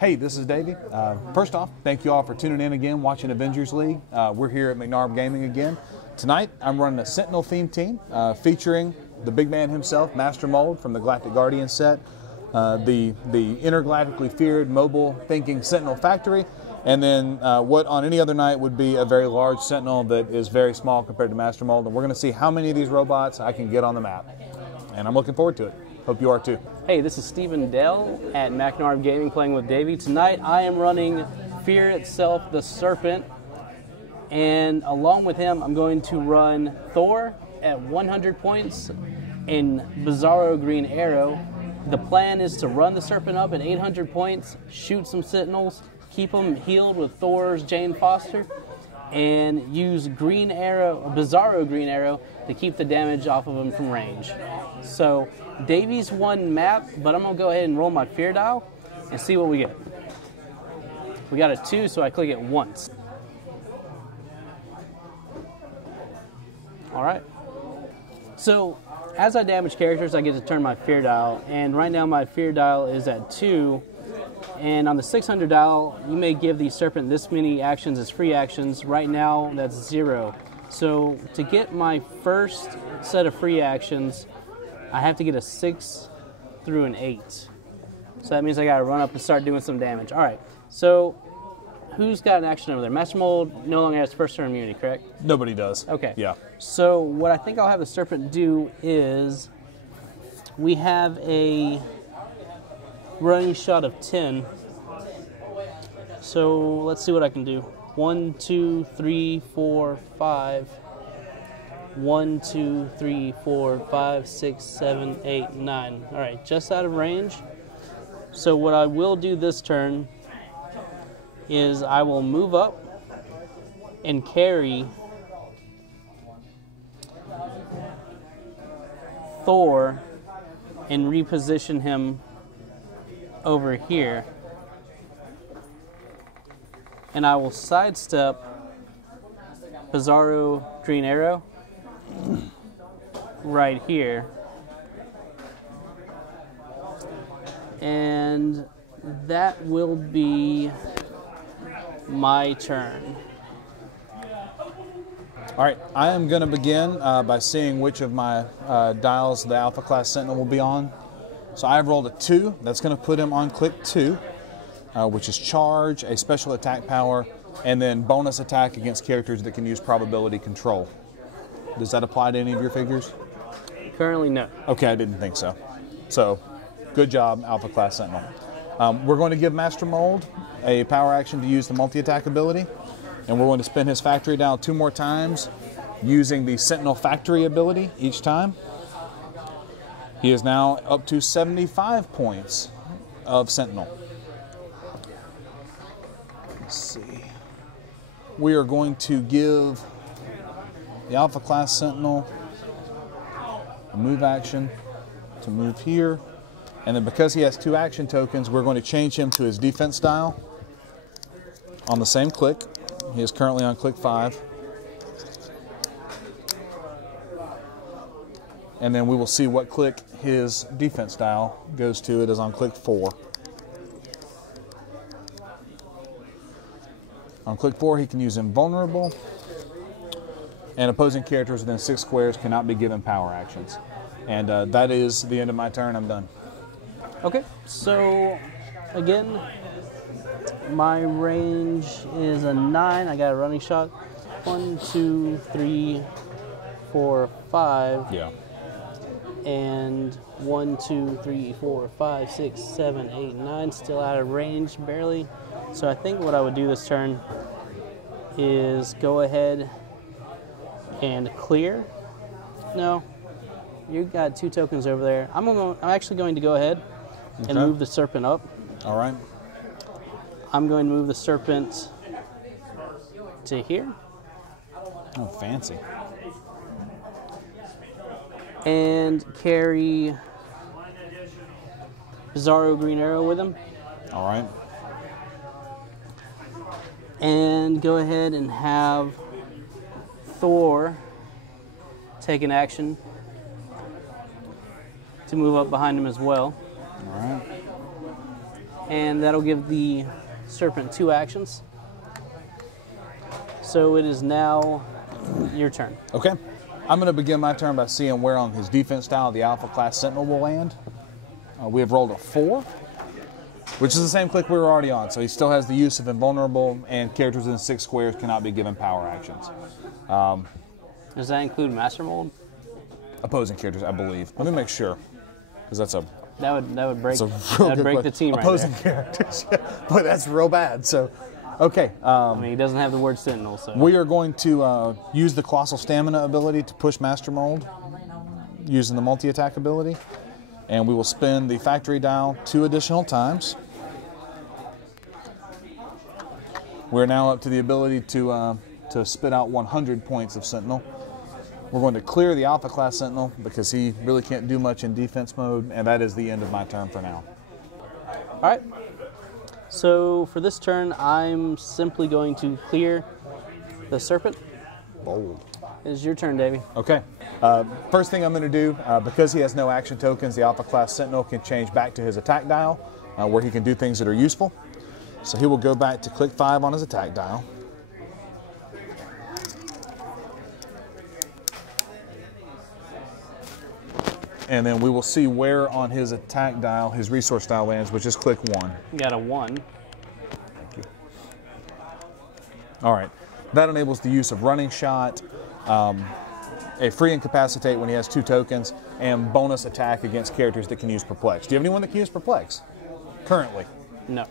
Hey, this is Davey. First off, thank you all for tuning in again, watching Avengers League. We're here at McNarb Gaming again. Tonight, I'm running a Sentinel Team featuring the big man himself, Master Mold from the Galactic Guardian set, the intergalactically feared, mobile thinking Sentinel Factory, and then what on any other night would be a very large Sentinel that is very small compared to Master Mold. And we're going to see how many of these robots I can get on the map. And I'm looking forward to it. Hope you are too. Hey, this is Stephen Dell at McNarb Gaming playing with Davey. Tonight I am running Fear itself, the Serpent, and along with him I'm going to run Thor at 100 points and Bizarro Green Arrow. The plan is to run the Serpent up at 800 points, shoot some Sentinels, keep them healed with Thor's Jane Foster, and use Green Arrow, Bizarro Green Arrow, to keep the damage off of them from range. So Davy's one map, but I'm going to go ahead and roll my fear dial and see what we get. We got a 2, so I click it once. Alright. So as I damage characters, I get to turn my fear dial, and right now my fear dial is at 2. And on the 600 dial, you may give the Serpent this many actions as free actions. Right now, that's 0. So to get my first set of free actions, I have to get a 6 through an 8. So that means I got to run up and start doing some damage. All right, so who's got an action over there? Master Mold no longer has first turn immunity, correct? Nobody does. Okay. Yeah. So what I think I'll have the Serpent do is we have a running shot of 10. So let's see what I can do. 1, 2, 3, 4, 5. 1, 2, 3, 4, 5, 6, 7, 8, 9. All right, just out of range. So what I will do this turn is I will move up and carry Thor and reposition him over here. And I will sidestep Bizarro Green Arrow right here. And that will be my turn. All right, I am going to begin by seeing which of my dials the Alpha Class Sentinel will be on. So I've rolled a 2. That's going to put him on click 2, which is charge, a special attack power, and then bonus attack against characters that can use probability control. Does that apply to any of your figures? Currently, no. Okay, I didn't think so. So, good job, Alpha Class Sentinel. We're going to give Master Mold a power action to use the multi-attack ability, and we're going to spin his factory down 2 more times using the Sentinel Factory ability each time. He is now up to 75 points of Sentinel. Let's see. We are going to give the Alpha Class Sentinel a move action to move here. And then because he has 2 action tokens, we're going to change him to his defense dial on the same click. He is currently on click 5. And then we will see what click his defense dial goes to. It is on click 4. On click 4, he can use Invulnerable. And opposing characters within 6 squares cannot be given power actions. And that is the end of my turn. I'm done. Okay, so again, my range is a 9. I got a running shot. 1, 2, 3, 4, 5. Yeah. And 1, 2, 3, 4, 5, 6, 7, 8, 9. Still out of range, barely. So I think what I would do this turn is go ahead and clear. No, you got 2 tokens over there. I'm actually going to go ahead and move the Serpent up. All right. I'm going to move the Serpent to here. Oh, fancy. And carry Bizarro Green Arrow with him. All right. And go ahead and have Thor take an action to move up behind him as well. All right. and that'll give the Serpent 2 actions. So it is now your turn. Okay. I'm going to begin my turn by seeing where on his defense style the Alpha Class Sentinel will land. We have rolled a 4, which is the same click we were already on. So he still has the use of Invulnerable, and characters in 6 squares cannot be given power actions. Does that include Master Mold? Opposing characters, I believe. Let me make sure, because that's a that would break the team opposing right there. characters. Yeah. But that's real bad. So, okay. I mean, he doesn't have the word Sentinel, so we are going to use the colossal stamina ability to push Master Mold, using the multi-attack ability, and we will spin the factory dial 2 additional times. We're now up to the ability to spit out 100 points of Sentinel. We're going to clear the Alpha Class Sentinel because he really can't do much in defense mode, and that is the end of my turn for now. All right. So for this turn, I'm simply going to clear the Serpent. Bold. It is your turn, Davey. Okay. First thing I'm going to do, because he has no action tokens, the Alpha Class Sentinel can change back to his attack dial, where he can do things that are useful. So he will go back to click 5 on his attack dial. And then we will see where on his attack dial his resource dial lands, which is click 1. You got a 1. Thank you. All right. That enables the use of Running Shot, a free Incapacitate when he has 2 tokens, and bonus attack against characters that can use Perplex. Do you have anyone that can use Perplex currently? No.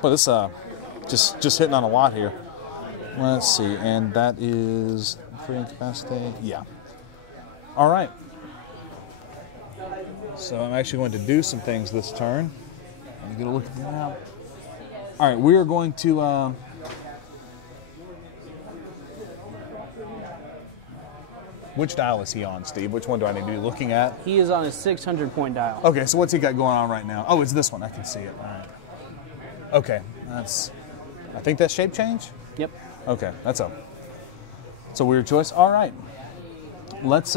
Well, this just hitting on a lot here. Let's see, and that is free Incapacitate. Yeah. All right. So I'm actually going to do some things this turn. Let me get a look at the map. All right, we are going to... which dial is he on, Steve? Which one do I need to be looking at? He is on his 600-point dial. Okay, so what's he got going on right now? Oh, it's this one. I can see it. All right. Okay, I think that's shape change? Yep. Okay, that's a weird choice. All right. Let's...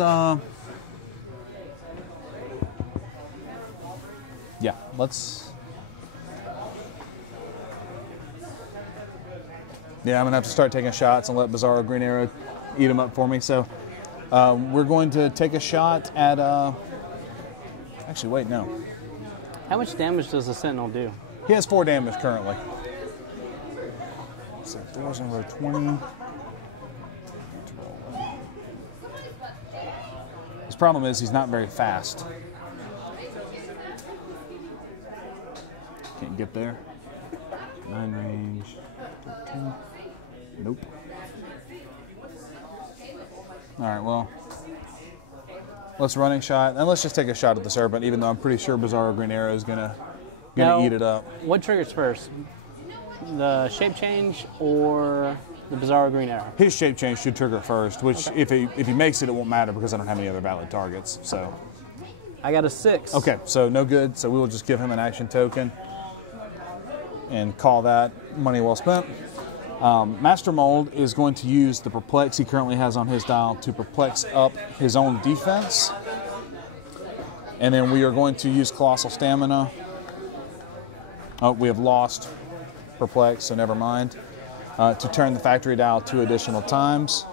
Yeah, let's... Yeah, I'm going to have to start taking shots and let Bizarro Green Arrow eat them up for me. So we're going to take a shot at... Actually, wait, no. How much damage does the Sentinel do? He has 4 damage currently. So Thor's number 20. His problem is he's not very fast. Can't get there. 9 range. 13. Nope. All right, well, let's running shot, and let's just take a shot at the Serpent, even though I'm pretty sure Bizarro Green Arrow is gonna eat it up. What triggers first? The shape change or the Bizarro Green Arrow? His shape change should trigger first, which okay. if he makes it, it won't matter because I don't have any other valid targets. So I got a 6. Okay, so no good. So we will just give him an action token and call that money well spent. Master Mold is going to use the Perplex he currently has on his dial to perplex up his own defense. And then we are going to use Colossal Stamina. Oh, we have lost Perplex, so never mind. To turn the factory dial 2 additional times,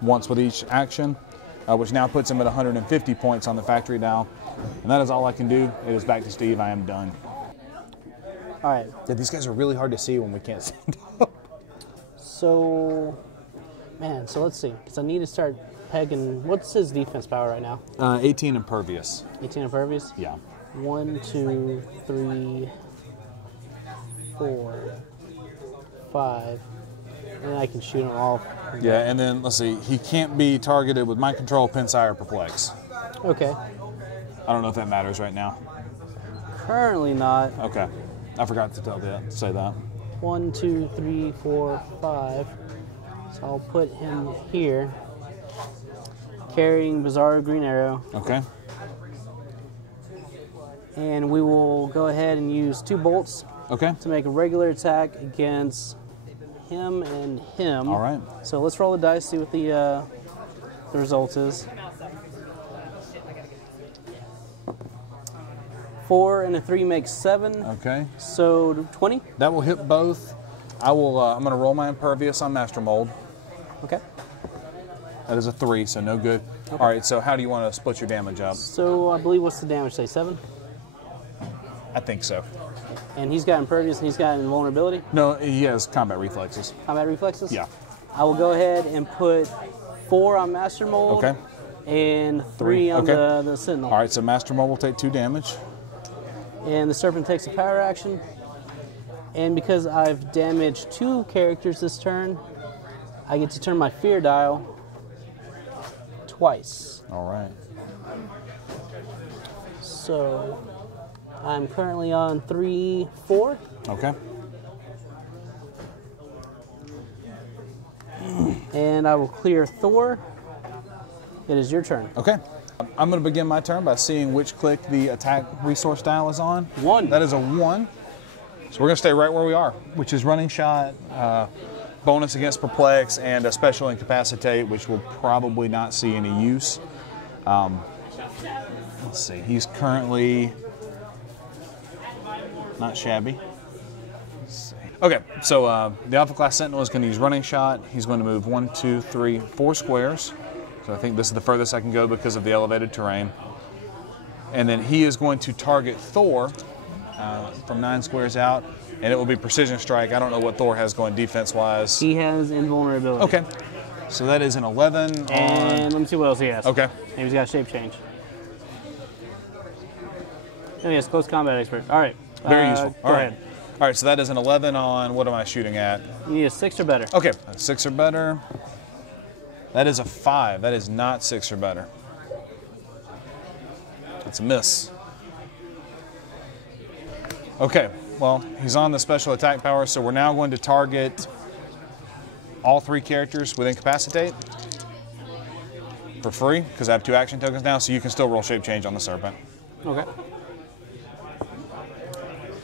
once with each action, which now puts him at 150 points on the factory dial. And that is all I can do. It is back to Steve. I am done. All right. Yeah, these guys are really hard to see when we can't stand up. So, man, so let's see. Because I need to start pegging. What's his defense power right now? 18 Impervious. 18 Impervious? Yeah. 1, 2, 3, 4, 5. And I can shoot them all. Yeah, and then, let's see, he can't be targeted with Mind Control, Pensire, or Perplex. Okay. I don't know if that matters right now. Currently not. Okay. I forgot to say that. 1, 2, 3, 4, 5. So I'll put him here, carrying Bizarro Green Arrow. Okay. And we will go ahead and use 2 bolts. Okay. To make a regular attack against him and him. All right. So let's roll the dice, see what the result is. 4 and a 3 makes 7. Okay. So 20. That will hit both. I will. I'm going to roll my Impervious on Master Mold. Okay. That is a 3, so no good. Okay. All right. So how do you want to split your damage up? So I believe what's the damage? Say 7. I think so. And he's got Impervious and he's got Invulnerability. No, he has combat reflexes. Combat reflexes. Yeah. I will go ahead and put 4 on Master Mold. Okay. And 3 on Okay. the Sentinel. All right. So Master Mold will take 2 damage. And the Serpent takes a power action. And because I've damaged 2 characters this turn, I get to turn my fear dial twice. All right. So I'm currently on 3-4. Okay. And I will clear Thor. It is your turn. Okay. I'm going to begin my turn by seeing which click the attack resource dial is on. 1. That is a 1. So we're going to stay right where we are, which is running shot, bonus against perplex, and a special incapacitate, which will probably not see any use. Let's see. He's currently not shabby. Okay, so the Alpha Class Sentinel is going to use running shot. He's going to move 1, 2, 3, 4 squares. So I think this is the furthest I can go because of the elevated terrain. And then he is going to target Thor from 9 squares out, and it will be precision strike. I don't know what Thor has going defense-wise. He has Invulnerability. Okay, so that is an 11 And let me see what else he has. Okay. And he's got Shape Change. Oh, yes, Close Combat Expert. All right. Very useful. Go ahead. All right, so that is an 11 on, what am I shooting at? You need a 6 or better. Okay, 6 or better. That is a 5. That is not 6 or better. That's a miss. Okay, well, he's on the special attack power, so we're now going to target all 3 characters with Incapacitate for free, because I have 2 action tokens now, so you can still roll Shape Change on the Serpent. Okay.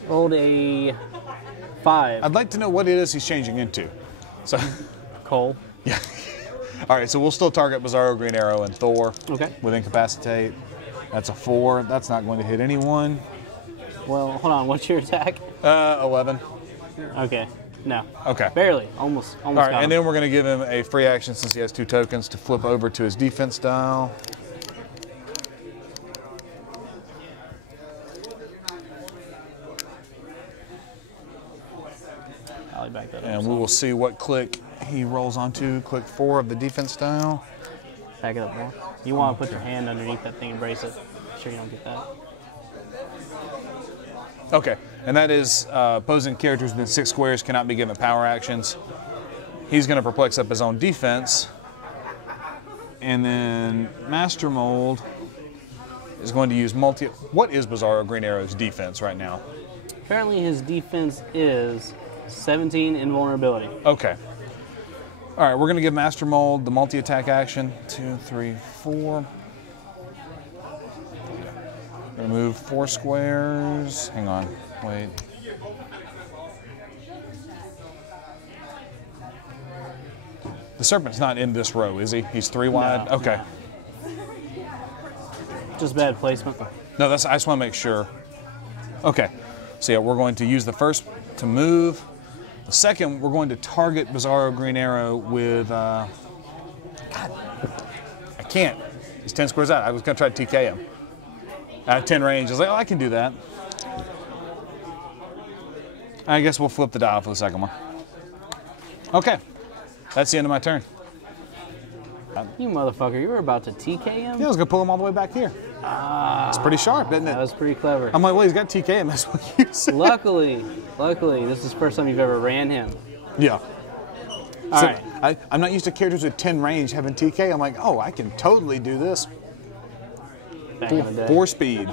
Rolled a 5. I'd like to know what it is he's changing into. So, Cole. yeah. All right, so we'll still target Bizarro Green Arrow and Thor Okay. with Incapacitate. That's a 4. That's not going to hit anyone. Well, hold on. What's your attack? 11. Okay. No. Okay. Barely. Almost. All right, got and him. then we're going to give him a free action since he has 2 tokens to flip over to his defense dial. I'll back that up. And we will see what click he rolls onto. Click 4 of the defense dial. Back it up more. You want to put your hand underneath that thing and brace it. Make sure you don't get that. Okay, and that is opposing characters within 6 squares cannot be given power actions. He's going to perplex up his own defense. And then Master Mold is going to use multi... What is Bizarro Green Arrow's defense right now? Apparently his defense is 17 Invulnerability. Okay. All right, we're going to give Master Mold the multi-attack action. 2, 3, 4. Going to move 4 squares. Hang on. Wait. The Serpent's not in this row, is he? He's 3 wide? No, Okay. no. Just bad placement. No, that's. I just want to make sure. Okay. So yeah, we're going to use the first to move. The second, we're going to target Bizarro Green Arrow with... God, I can't. He's 10 squares out. I was going to try to TK him. At 10 range. I was like, oh, I can do that. I guess we'll flip the dial for the second one. Okay. That's the end of my turn. You motherfucker, you were about to TK him? Yeah, I was going to pull him all the way back here. It's pretty sharp, isn't it? That was pretty clever. I'm like, well, he's got TK him. That's what you said. Luckily, this is the first time you've ever ran him. Yeah. All So, right. I'm not used to characters with 10 range having TK. I'm like, oh, I can totally do this. Back in the day. 4 speed.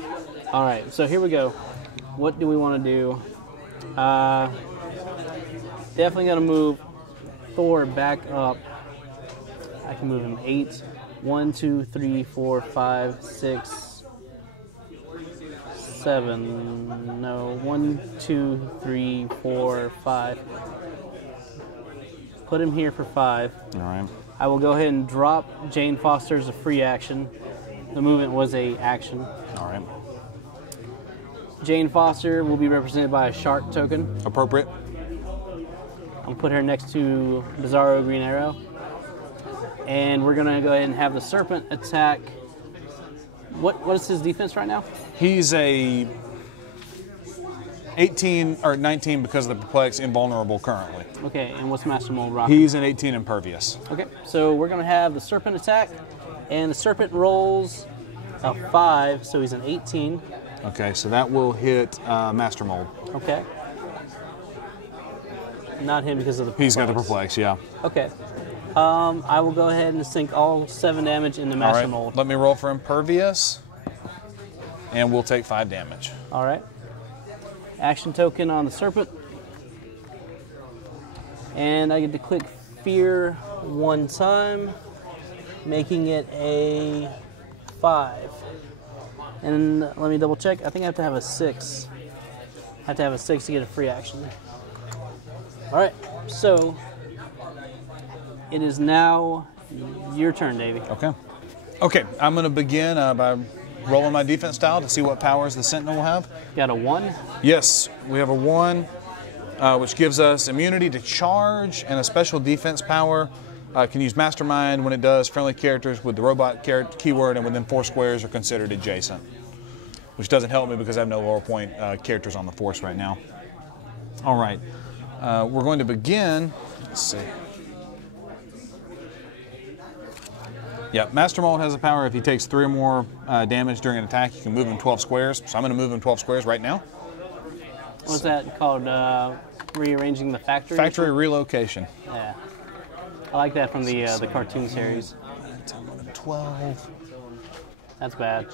All right, so here we go. What do we want to do? Definitely going to move Thor back up. I can move him 8. 1, 2, 3, 4, 5, 6, 7. No, 1, 2, 3, 4, 5. Put him here for 5. All right. I will go ahead and drop Jane Foster as a free action. The movement was a action. All right. Jane Foster will be represented by a shark token. Appropriate. I'll put her next to Bizarro Green Arrow. And we're going to go ahead and have the Serpent Attack. What is his defense right now? He's a 18 or 19 because of the perplex, invulnerable currently. Okay, and what's Master Mold rocking? He's an 18 impervious. Okay, so we're going to have the Serpent Attack, and the Serpent rolls a 5, so he's an 18. Okay, so that will hit Master Mold. Okay. Not him because of the perplex. He's got the perplex, yeah. Okay. I will go ahead and sink all 7 damage into Master All right, Mold. let me roll for impervious, and we'll take 5 damage. All right. Action token on the Serpent. And I get to click Fear 1 time, making it a 5. And let me double check. I think I have to have a 6. I have to have a 6 to get a free action. All right, so it is now your turn, Davey. Okay. Okay, I'm going to begin by rolling my defense tile to see what powers the Sentinel will have. Got a 1? Yes, we have a 1, which gives us immunity to charge and a special defense power. Can use Mastermind when it does. Friendly characters with the robot keyword and within 4 squares are considered adjacent, which doesn't help me because I have no lower point characters on the force right now. All right, we're going to begin. Let's see. Yeah, Master Mold has a power if he takes 3 or more damage during an attack, you can move him 12 squares. So I'm going to move him 12 squares right now. What's that called? Rearranging the factory? Factory relocation. Yeah. I like that from the cartoon series. 12. That's bad.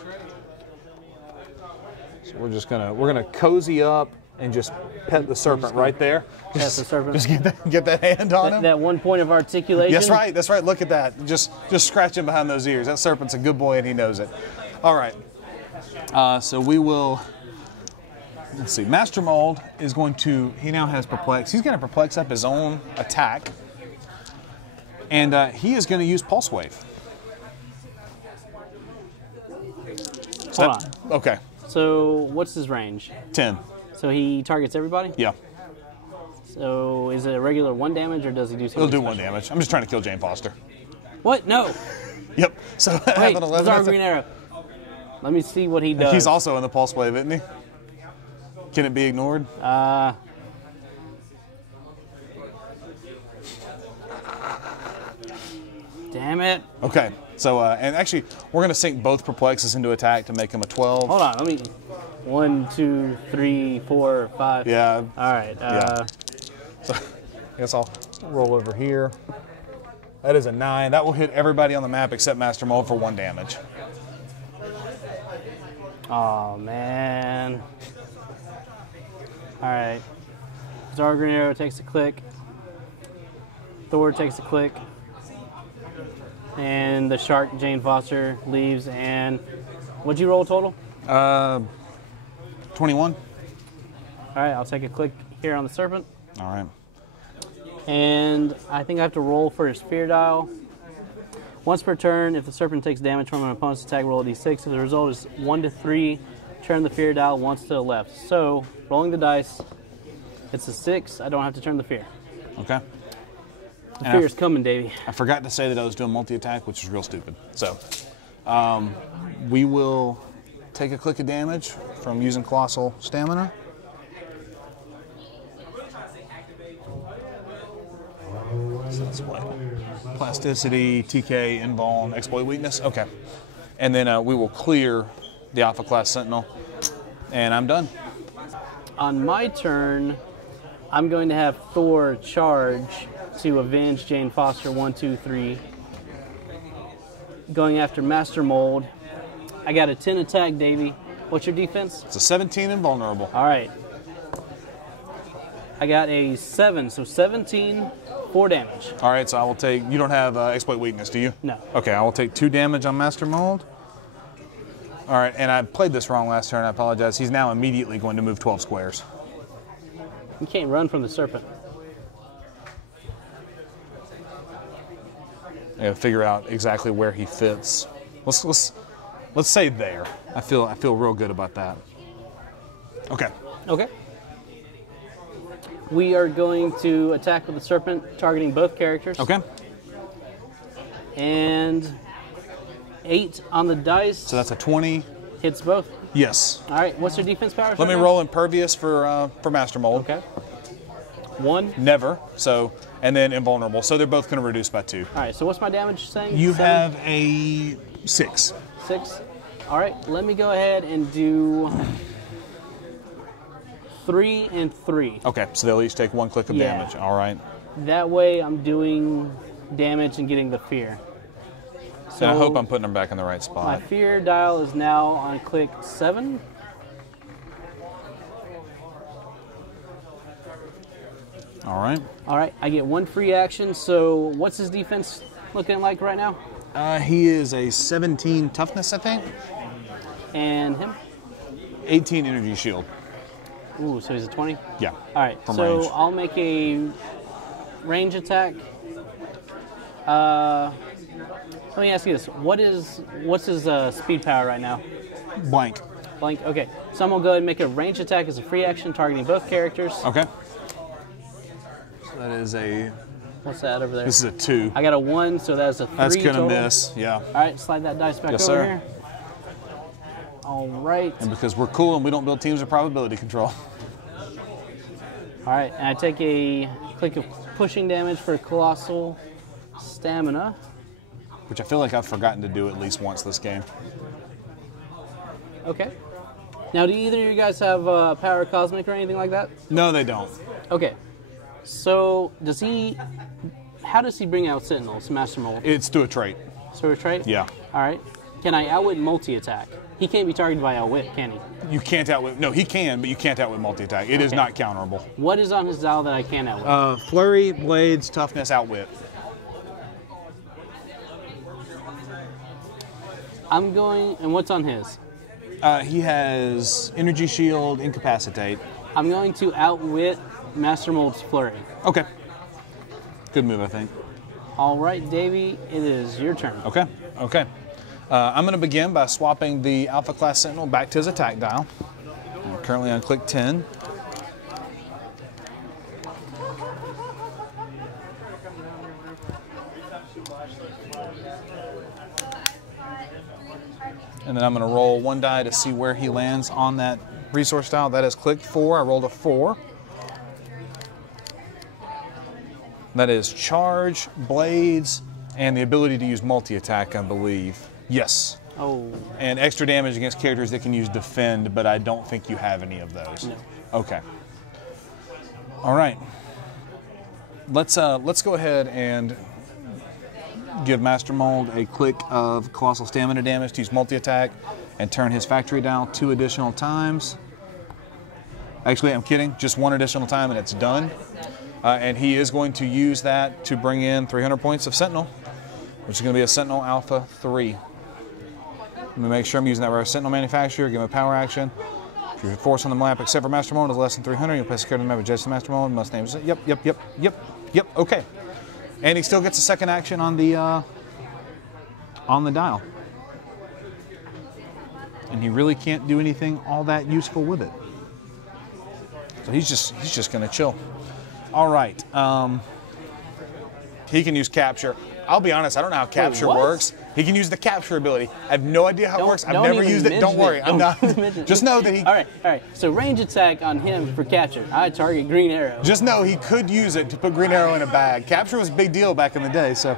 So we're gonna cozy up and just pet the serpent right there. Pet the serpent. Just get that hand on him. That 1 point of articulation. That's right. That's right. Look at that. Just scratch him behind those ears. That serpent's a good boy and he knows it. All right. So we will. Let's see. Master Mold is going to. He now has perplex. He's going to perplex up his own attack, and he is going to use Pulse Wave. Hold on. Okay. So what's his range? 10. So he targets everybody? Yeah. So is it a regular 1 damage or does he do something? He'll do special? 1 damage. I'm just trying to kill Jane Foster. What? No. Yep. So I have Wait, an 11. Bizarro Green Arrow. Let me see what he does. He's also in the Pulse Wave, isn't he? Can it be ignored? Damn it. Okay. So, and actually, we're going to sink both perplexes into attack to make him a 12. Hold on. Let me. 1, 2, 3, 4, 5. Yeah. All right. Yeah. So, I guess I'll roll over here. That is a 9. That will hit everybody on the map except Master Mold for 1 damage. Oh, man. All right. Bizarro Green Arrow takes a click. Thor takes a click. And the shark, Jane Foster, leaves. And what'd you roll total? 21. All right, I'll take a click here on the Serpent. All right. And I think I have to roll for his fear dial. Once per turn, if the Serpent takes damage from an opponent's attack, roll a d6. If the result is 1 to 3, turn the fear dial once to the left. So, rolling the dice, it's a 6. I don't have to turn the fear. Okay. The fear is coming, Davey. I forgot to say that I was doing multi-attack, which is real stupid. So, we will take a click of damage from using colossal stamina. So that's what? Plasticity, TK, invuln, exploit weakness. Okay. And then we will clear the Alpha Class Sentinel, and I'm done. On my turn, I'm going to have Thor charge to avenge Jane Foster 1, 2, 3. Going after Master Mold. I got a 10 attack, Davey. What's your defense? It's a 17 invulnerable. All right. I got a 7, so 17, 4 damage. All right, so I will take. You don't have exploit weakness, do you? No. Okay, I will take 2 damage on Master Mold. All right, and I played this wrong last turn. I apologize. He's now immediately going to move 12 squares. You can't run from the Serpent. I gotta figure out exactly where he fits. Let's say there. I feel real good about that. Okay. Okay. We are going to attack with the Serpent, targeting both characters. Okay. And 8 on the dice. So that's a 20. Hits both. Yes. All right. What's their defense power? Let me roll Impervious for Master Mold. Okay. 1. Never. So, and then Invulnerable. So they're both going to reduce by 2. All right. So what's my damage saying? You 7? have a 6. 6. All right. Let me go ahead and do 3 and 3. Okay. So they'll each take 1 click of damage. All right. That way I'm doing damage and getting the fear. So and I hope I'm putting them back in the right spot. My fear dial is now on click 7. All right. All right, I get 1 free action. So what's his defense looking like right now? He is a 17 toughness, I think. And him? 18 energy shield. Ooh, so he's a 20? Yeah. All right, from so range. I'll make a range attack. Let me ask you this: what's his speed power right now? Blank. Blank. Okay, so I'm gonna go ahead and make a range attack as a free action, targeting both characters. Okay. So that is a. What's that over there? This is a 2. I got a 1, so that's a 3. That's gonna total. miss. Yeah. All right, slide that dice back Yes, over sir. here. All right. And because we're cool and we don't build teams of probability control. All right, and I take a click of pushing damage for colossal stamina. Which I feel like I've forgotten to do at least once this game. Okay. Now, do either of you guys have power cosmic or anything like that? No, they don't. Okay. So, how does he bring out Sentinels, Master Mold? It's through a trait. Sort of trait? Yeah. All right. Can I outwit multi-attack? He can't be targeted by outwit, can he? You can't outwit. No, he can, but you can't outwit multi-attack. It is not counterable. What is on his dial that I can't outwit? Flurry, blades, toughness, outwit. I'm going, and what's on his? He has energy shield, incapacitate. I'm going to outwit Master Mold's Flurry. Okay. Good move, I think. All right, Davey, it is your turn. Okay. Okay. I'm going to begin by swapping the Alpha Class Sentinel back to his attack dial. I'm currently on click 10. And then I'm going to roll 1 die to see where he lands on that resource tile. That is click 4. I rolled a 4. That is charge, blades, and the ability to use multi-attack, I believe. Yes. Oh. And extra damage against characters that can use defend, but I don't think you have any of those. No. Okay. All right. Let's go ahead and give Master Mold a click of colossal stamina damage to use multi-attack and turn his factory dial 2 additional times. Actually, I'm kidding. Just 1 additional time and it's done. And he is going to use that to bring in 300 points of Sentinel, which is going to be a Sentinel Alpha 3. Let me make sure I'm using that right. Sentinel Manufacturer, give him a power action. If your force on the map, except for Master Mold, is less than 300, you'll place a character on the map with Jason Master Mold. Must name it. Yep. Okay. And he still gets a second action on the dial. And he really can't do anything all that useful with it. So he's just going to chill. All right. He can use capture. I'll be honest, I don't know how capture works. He can use the capture ability. I have no idea how it works. I've never used it. Don't worry. I'm not. Just know that he. All right. So range attack on him for capture. I target Green Arrow. Just know he could use it to put Green Arrow in a bag. Capture was a big deal back in the day. So.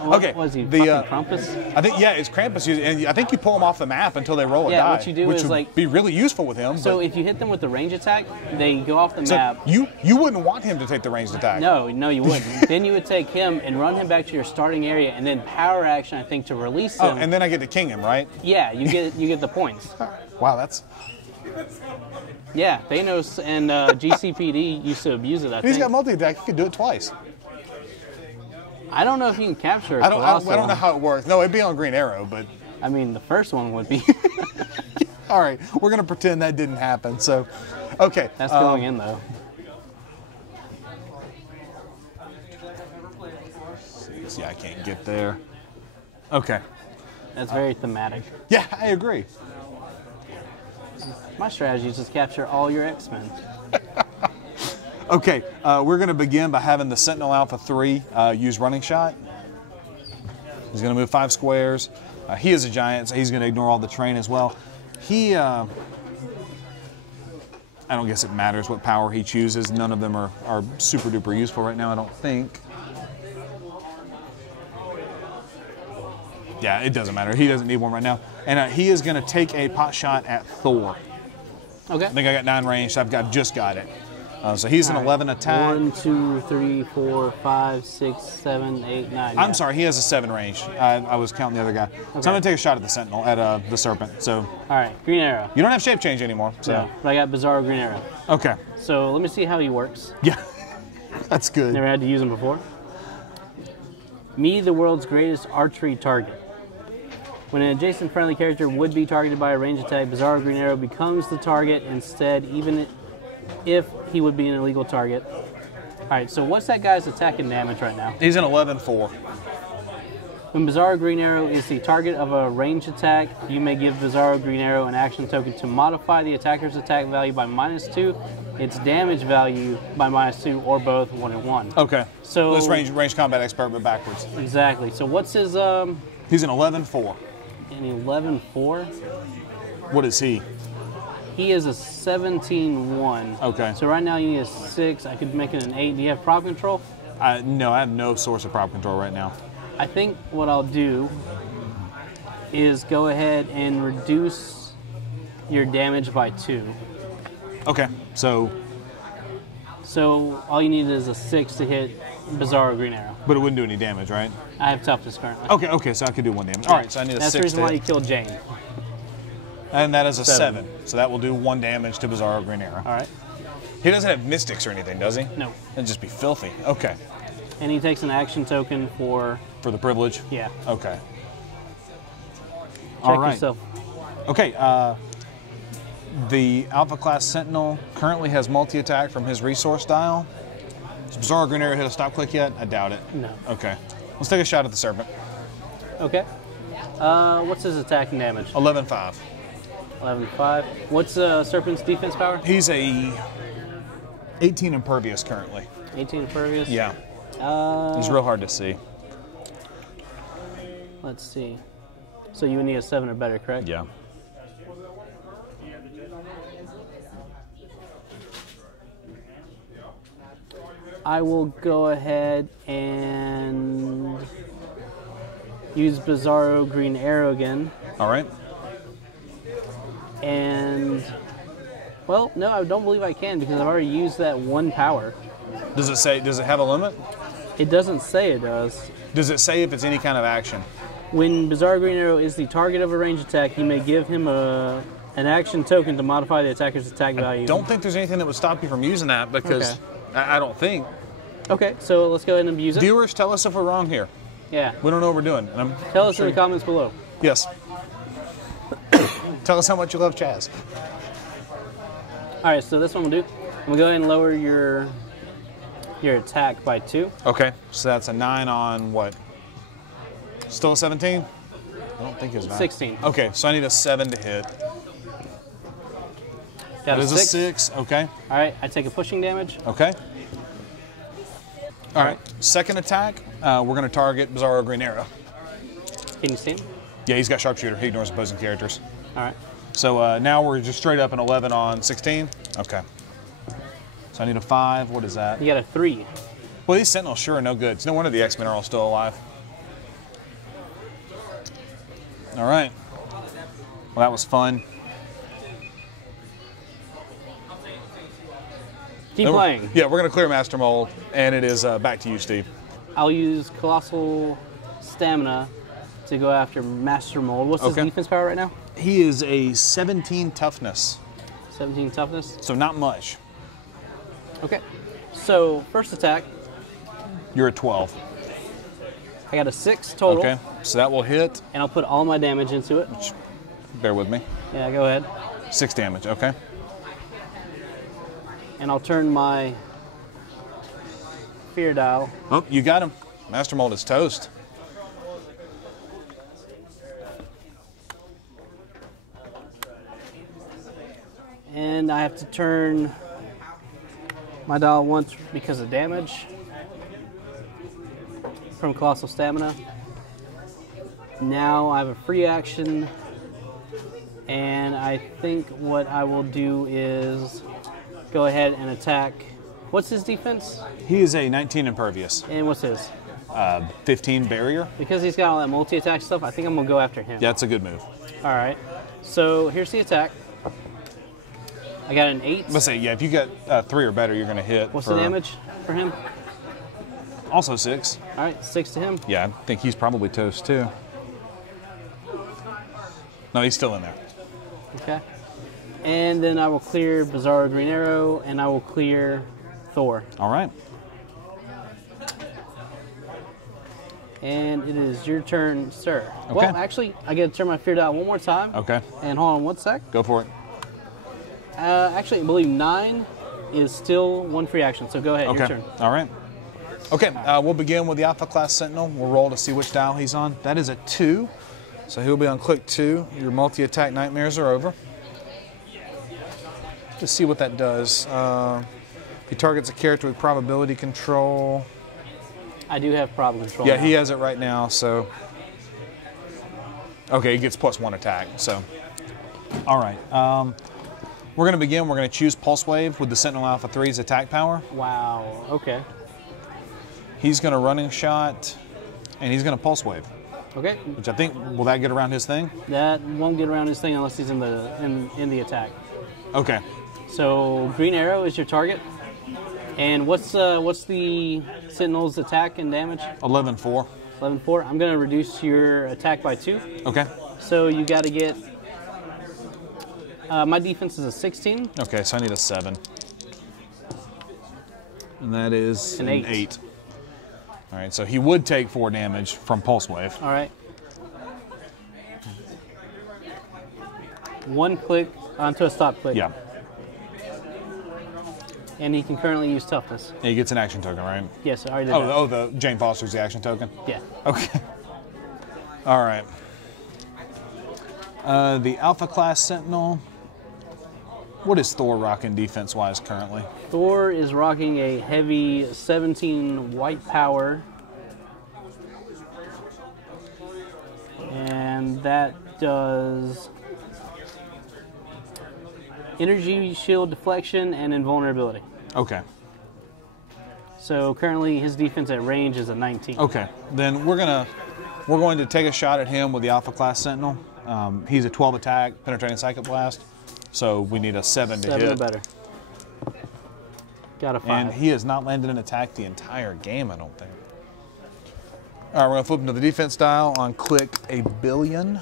Okay. Was he Krampus? I think it's Krampus, and I think you pull them off the map until they roll a die. What you do which is would be really useful with him. So if you hit them with the range attack, they go off the map. You wouldn't want him to take the ranged attack. No, you wouldn't. Then you would take him and run him back to your starting area, and then power action, I think, to release him. Oh, and then I get to king him, right? Yeah, you get the points. Wow, that's. Yeah, Thanos and GCPD used to abuse it. He's got multi-attack. He could do it twice. I don't know if you can capture a I colossal. don't know how it works. No, it'd be on Green Arrow, but. I mean, the first one would be. All right, we're going to pretend that didn't happen. So, okay. That's going in, though. See, I can't get there. Okay. That's very thematic. Yeah, I agree. My strategy is just capture all your X-Men. Okay, we're going to begin by having the Sentinel Alpha 3 use running shot. He's going to move 5 squares. He is a giant, so he's going to ignore all the terrain as well. He, I don't guess it matters what power he chooses. None of them are super duper useful right now, I don't think. Yeah, it doesn't matter. He doesn't need one right now. And he is going to take a pot shot at Thor. Okay. I think I got 9 range, so just got it. So he's an 11 attack. 1, 2, 3, 4, 5, 6, 7, 8, 9. I'm sorry, he has a 7 range. I was counting the other guy. Okay. So I'm going to take a shot at the Sentinel, at the Serpent. So. All right, Green Arrow. You don't have shape change anymore. So. No, but I got Bizarro Green Arrow. Okay. So let me see how he works. Yeah, that's good. Never had to use him before. Me, the world's greatest archery target. When an adjacent friendly character would be targeted by a range attack, Bizarro Green Arrow becomes the target instead, even if he would be an illegal target. All right, so what's that guy's attack and damage right now? He's an 11-4. When Bizarro Green Arrow is the target of a range attack, you may give Bizarro Green Arrow an action token to modify the attacker's attack value by -2, its damage value by -2, or both 1 and 1. Okay. So this range combat expert, but backwards. Exactly. So what's his? He's an 11-4. An 11-4. What is he? He is a 17-1. Okay. So right now you need a 6. I could make it an 8. Do you have prop control? No, I have no source of prop control right now. I think what I'll do is go ahead and reduce your damage by 2. Okay. So all you need is a 6 to hit Bizarro Green Arrow. But it wouldn't do any damage, right? I have toughness currently. Okay, so I could do 1 damage. All right, so I need a 6. That's the reason why you killed Jane. And that is a 7. So that will do 1 damage to Bizarro Green Arrow. All right. He doesn't have mystics or anything, does he? No. That'd just be filthy. Okay. And he takes an action token for the privilege? Yeah. Okay. Check all right. yourself. Okay, the Alpha Class Sentinel currently has multi-attack from his resource dial. Does Bizarro Green Arrow hit a stop click yet? I doubt it. No. Okay. Let's take a shot at the Serpent. Okay. What's his attack and damage? 11-5. 11-5. What's Serpent's defense power? He's a 18 Impervious currently. 18 Impervious? Yeah. He's real hard to see. Let's see. So you would need a 7 or better, correct? Yeah. I will go ahead and use Bizarro Green Arrow again. All right. And, well, no, I don't believe I can because I've already used that 1 power. Does it have a limit? It doesn't say it does. Does it say if it's any kind of action? When Bizarro Green Arrow is the target of a range attack, you may give him an action token to modify the attacker's attack value. I don't think there's anything that would stop you from using that because Okay. I don't think. Okay, so let's go ahead and use it. Viewers, tell us if we're wrong here. Yeah. We don't know what we're doing. And Tell us in the comments below. Yes. Tell us how much you love Chaz. All right, so this one we'll do. I'm gonna go ahead and lower your attack by 2. Okay, so that's a 9 on what? Still a 17? I don't think it's 9. 16. Okay, so I need a 7 to hit. Got That is a a 6. 6. Okay. All right, I take a pushing damage. Okay. All right. Second attack, we're going to target Bizarro Green Arrow. Can you see him? Yeah, he's got Sharpshooter. He ignores opposing characters. All right. So now we're just straight up an 11 on 16. Okay. So I need a 5. What is that? You got a 3. Well, these Sentinels sure are no good. It's no wonder the X-Men are all still alive. All right. Well, that was fun. Keep playing. Yeah, we're going to clear Master Mold, and it is back to you, Steve. I'll use Colossal Stamina to go after Master Mold. What's his defense power right now? He is a 17 toughness. 17 toughness. So not much. Okay. So first attack. You're at 12. I got a 6 total. Okay, so that will hit. And I'll put all my damage into it. Bear with me. Yeah, go ahead. 6 damage, okay. And I'll turn my fear dial. Oh, you got him. Master Mold is toast. And I have to turn my dial once because of damage from Colossal Stamina. Now I have a free action, and I think what I will do is go ahead and attack. What's his defense? He is a 19 Impervious. And what's his? 15 Barrier. Because he's got all that multi-attack stuff, I think I'm going to go after him. Yeah, that's a good move. All right. So here's the attack. I got an 8. Let's say, yeah, if you got 3 or better, you're going to hit. What's the damage for him? Also 6. All right, 6 to him. Yeah, I think he's probably toast too. No, he's still in there. Okay. And then I will clear Bizarro Green Arrow, and I will clear Thor. All right. And it is your turn, sir. Okay. Well, actually, I get to turn my fear dial one more time. Okay. And hold on one sec. Go for it. Actually, I believe 9 is still 1 free action, so go ahead, Okay. your turn. All right. Okay, we'll begin with the Alpha Class Sentinel. We'll roll to see which dial he's on. That is a 2, so he'll be on click 2. Your multi-attack nightmares are over. Let's see what that does. He targets a character with probability control. I do have problem control Yeah, now. he has it right now, so... Okay, he gets +1 attack, so... All right. We're going to begin. We're going to choose Pulse Wave with the Sentinel Alpha 3's attack power. Wow, okay. He's going to Running Shot, and he's going to Pulse Wave. Okay. Which I think, will that get around his thing? That won't get around his thing unless he's in the attack. Okay. So Green Arrow is your target. And what's the Sentinel's attack and damage? 11-4. 11-4. I'm going to reduce your attack by 2. Okay. So you got to get... my defense is a 16. Okay, so I need a 7. And that is An 8. All right, so he would take 4 damage from Pulse Wave. All right. 1 click onto a stop click. Yeah. And he can currently use toughness. He gets an action token, right? Yes, I already did that. Oh, the Jane Foster's the action token? Yeah. Okay. All right. The Alpha Class Sentinel. What is Thor rocking defense-wise currently? Thor is rocking a heavy 17 white power. And that does energy shield deflection and invulnerability. Okay. So currently his defense at range is a 19. Okay. Then we're going to take a shot at him with the Alpha Class Sentinel. He's a 12 attack, penetrating Psychic Blast. So we need a 7 to hit. 7 or better. Got a 5. And he has not landed an attack the entire game, I don't think. All right, we're going to flip into the defense dial on click 1,000,000,000.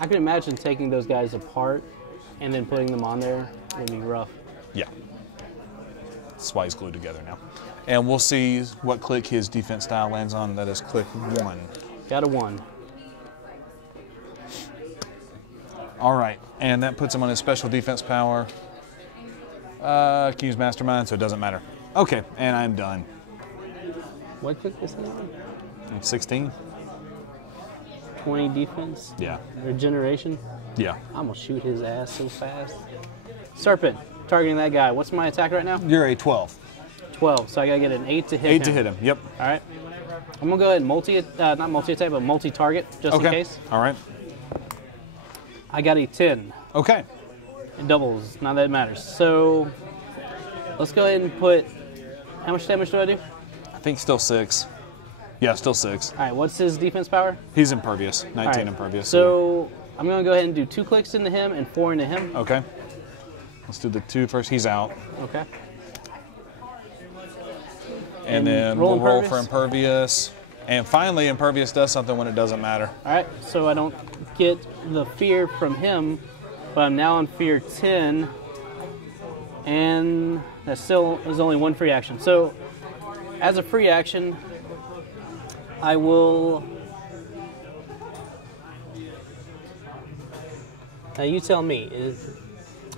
I can imagine taking those guys apart and then putting them on there would be rough. Yeah. That's why he's glued together now. And we'll see what click his defense dial lands on. That is click 1. Got a 1. All right, and that puts him on his special defense power. Can use Mastermind, so it doesn't matter. Okay, and I'm done. What click is that? 16? 20 defense? Yeah. Regeneration? Yeah. I'm going to shoot his ass so fast. Serpent, targeting that guy. What's my attack right now? You're a 12. 12, so I got to get an 8 to hit 8 him. to hit him, yep. All right. I'm going to go ahead and not multi-attack, but multi-target, just in case. All right. I got a 10. Okay. It doubles, not that it matters. So let's go ahead and put, how much damage do I do? I think still 6. Yeah, still 6. All right, what's his defense power? He's Impervious, 19 All right. Impervious. So I'm going to go ahead and do 2 clicks into him and 4 into him. Okay. Let's do the 2 first. He's out. Okay. And then we'll roll for Impervious. And finally, Impervious does something when it doesn't matter. All right, so I don't get the fear from him, but I'm now on fear 10, and that still is only 1 free action. So as a free action, I will... Now you tell me,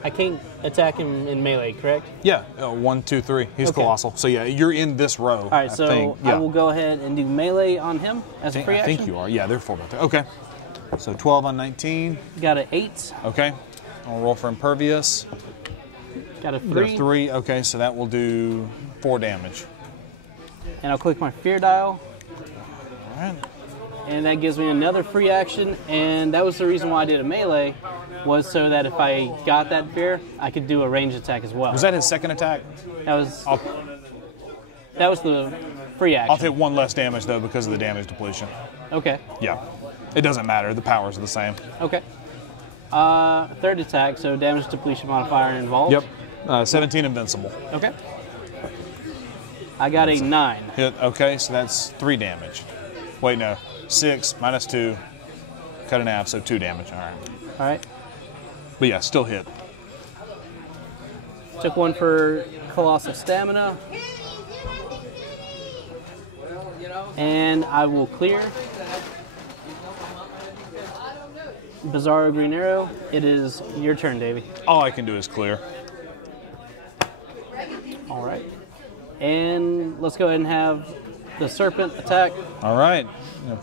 I can't attack him in melee, correct? Yeah, 1, 2, 3. He's Okay. colossal. So yeah, you're in this row. All right, so I think. I will go ahead and do melee on him as a free I action. think you are. Yeah, they're 4 by 3. Okay. So 12 on 19. Got an 8. Okay. I'll roll for Impervious. Got a Got 3. a 3. Okay, so that will do 4 damage. And I'll click my fear dial. All right. And that gives me another free action. And that was the reason why I did a melee, was so that if I got that fear, I could do a ranged attack as well. Was that his second attack? That was the free action. I'll take 1 less damage, though, because of the damage depletion. Okay. Yeah. It doesn't matter. The powers are the same. Okay. Third attack, so damage depletion modifier involved. Yep. 17 invincible. Okay. I got a 9. Hit. Okay, so that's 3 damage. Wait, no. 6 minus 2. Cut in half, so 2 damage. All right. All right. But yeah, still hit. Took 1 for colossal stamina. And I will clear. Bizarro Green Arrow. It is your turn, Davey. All I can do is clear. All right. And let's go ahead and have the Serpent Attack. All right.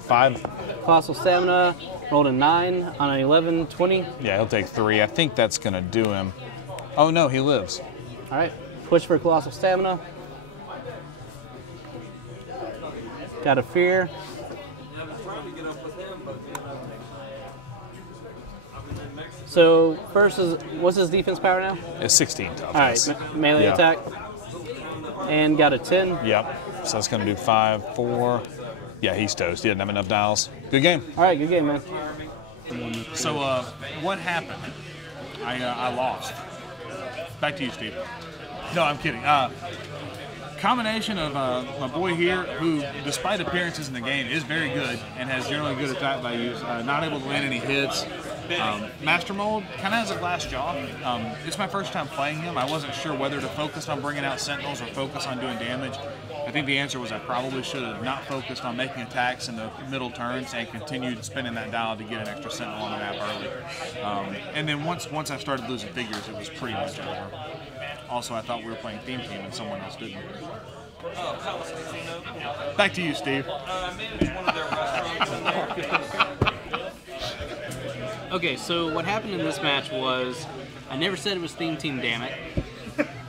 5. Colossal stamina. Rolled a 9 on an 11, 20. Yeah, he'll take 3. I think that's going to do him. Oh, no, he lives. All right. Push for colossal stamina. Got a fear. So first is, what's his defense power now? It's 16 toughness. All right, melee Yeah. attack. And got a 10. Yep. So that's going to do 5, 4. Yeah, he's toast. He didn't have enough dials. Good game. All right, good game, man. So what happened? I lost. Back to you, Steve. No, I'm kidding. Combination of my boy here, who, despite appearances in the game, is very good and has generally good attack values, not able to land any hits. Master Mold kind of has a glass jaw. It's my first time playing him. I wasn't sure whether to focus on bringing out Sentinels or focus on doing damage. I think the answer was I probably should have not focused on making attacks in the middle turns and continued spinning that dial to get an extra Sentinel on the map early. And then once I started losing figures, it was pretty much over. Also, I thought we were playing Theme Team and someone else didn't. Back to you, Steve. Okay, so what happened in this match was I never said it was Theme Team, damn it.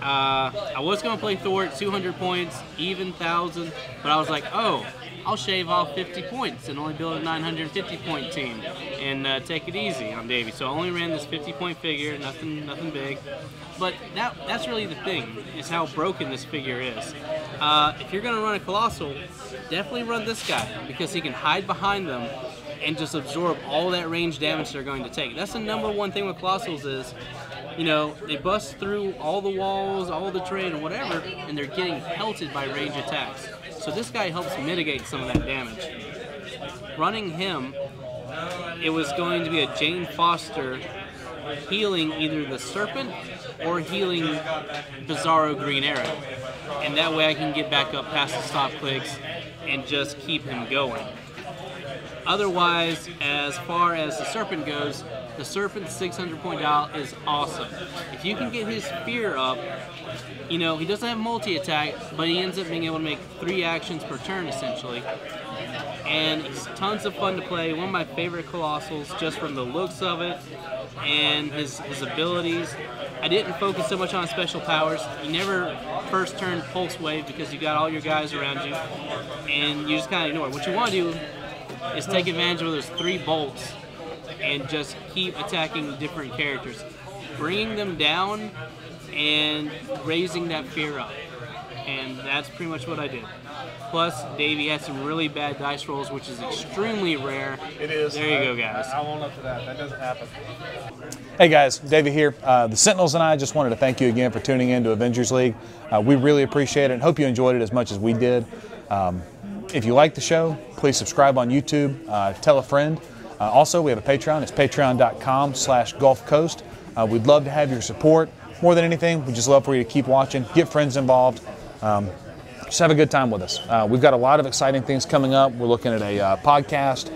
I was going to play Thor at 200 points, even 1,000, but I was like, oh, I'll shave off 50 points and only build a 950 point team and take it easy on Davey. So I only ran this 50 point figure, nothing big. But that's really the thing, is how broken this figure is. If you're going to run a Colossal, definitely run this guy, because he can hide behind them and just absorb all that range damage they're going to take. That's the #1 thing with Colossals is, you know, they bust through all the walls, all the terrain, and whatever, and they're getting pelted by range attacks. So this guy helps mitigate some of that damage. Running him, it was going to be a Jane Foster healing either the Serpent or healing Bizarro Green Arrow. And that way I can get back up past the stop clicks and just keep him going. Otherwise, as far as the Serpent goes, the Serpent's 600 point dial is awesome. If you can get his fear up, you know, he doesn't have multi-attack, but he ends up being able to make 3 actions per turn, essentially. And he's tons of fun to play. One of my favorite Colossals, just from the looks of it and his abilities. I didn't focus so much on special powers. You never first turn Pulse Wave because you got all your guys around you, and you just kind of ignore it. What you want to do is take advantage of those 3 bolts and just keep attacking different characters, bringing them down and raising that fear up. And that's pretty much what I did. Plus, Davey had some really bad dice rolls, which is extremely rare. It is. There you go, guys. I won't up to that. That doesn't happen. Hey guys, Davey here. The Sentinels and I just wanted to thank you again for tuning in to Avengers League. We really appreciate it and hope you enjoyed it as much as we did. If you like the show, please subscribe on YouTube. Tell a friend. Also, we have a Patreon. It's patreon.com/Gulf Coast. We'd love to have your support. More than anything, we just love for you to keep watching, get friends involved. Just have a good time with us. We've got a lot of exciting things coming up. We're looking at a podcast,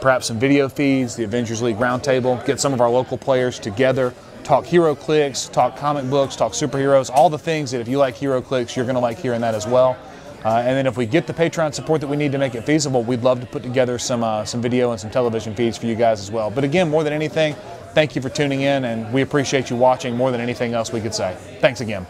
perhaps some video feeds, the Avengers League Roundtable, get some of our local players together, talk HeroClix, talk comic books, talk superheroes, all the things that if you like HeroClix, you're going to like hearing that as well. And then if we get the Patreon support that we need to make it feasible, we'd love to put together some video and some television feeds for you guys as well. But again, more than anything, thank you for tuning in, and we appreciate you watching more than anything else we could say. Thanks again.